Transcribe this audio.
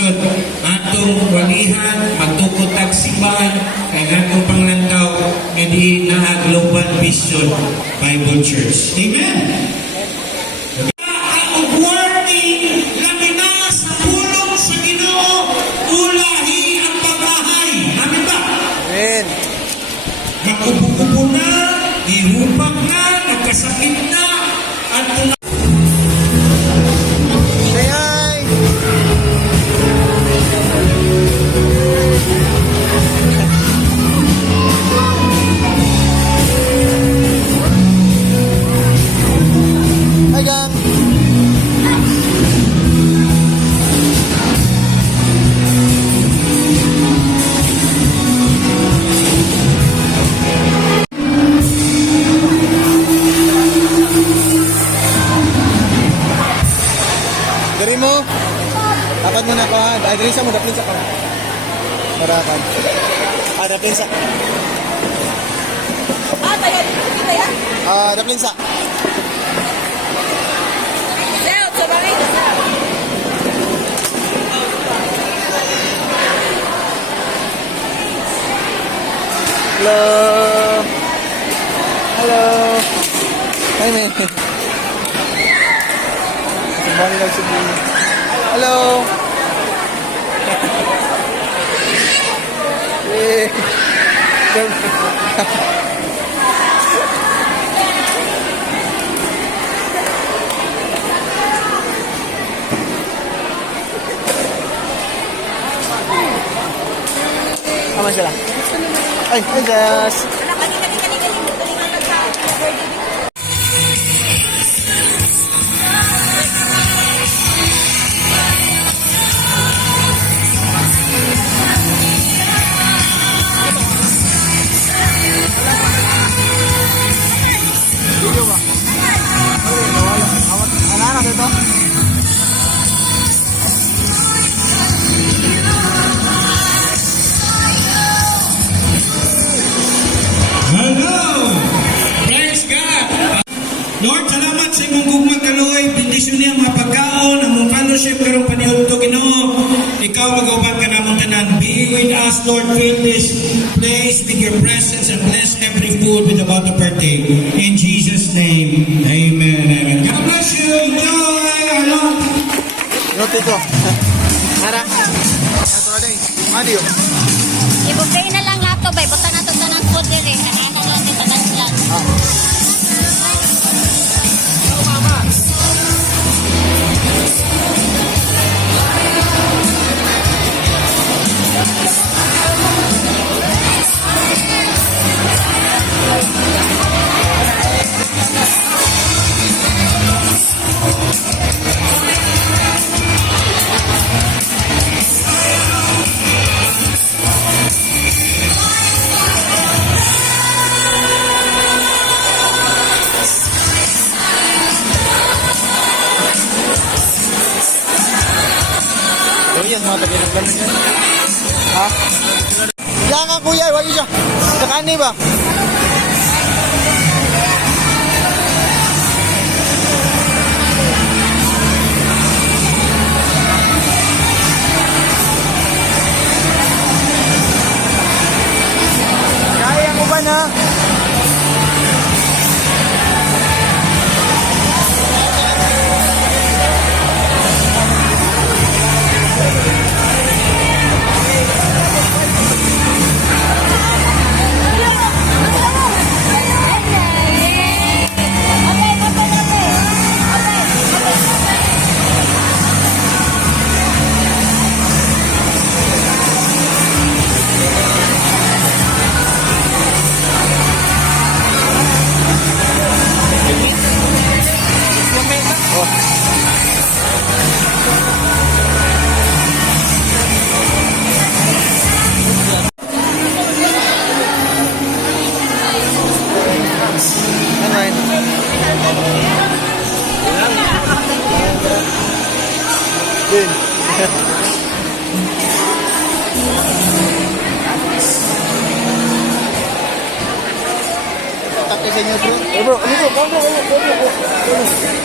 nasod atong walihan, matukot tagsiman, kay atong panglantaw, hindi na Global Vision Bible Church. Amen? Ang warning, labi na sa pulong sa Ginoo, ulahi ang paghahay. Amen ba? Amen. Makubukubo na, ihubak na, nagkasakit na, at Say hi. Hi, gang. Dari mo. Dapat mo na ko ha. Ay, dari sa mo. Daplin sa ko. Marakan. Daplin sa. Tayo dito kita ya. Daplin sa. Leo, sabay ka sa. Hello. Hello. Hi, man. Sabay lang si Bini. Hello. Eh. Aman sila. Ay, hi guys. Video ba? Anak-anak ito? hello! Praise God! Lord, salamat sa imong gugmang kaloy. Bendisyon niya mga pagkaon, ang mong fellowship karong panihon to, Ginoo. Ikaw mag-uban ka namong tanan. Be with us, Lord. Fill this place with your presence and bless every food with about to partake. In Jesus' name, amen. Amen. God bless you. Enjoy. Hello. Note ito. Ara. Ito alay. Madio. Ibukay na lang nato bay, basta nato tanang food dire. Kanana lang kita tanang. So yan, mga taginaglan na yan. Ha? Yan nga kuya, wag siya. Kakani ba? Kaya mo ba na? Din. Tak sa inyo bro. Bro, ano bro?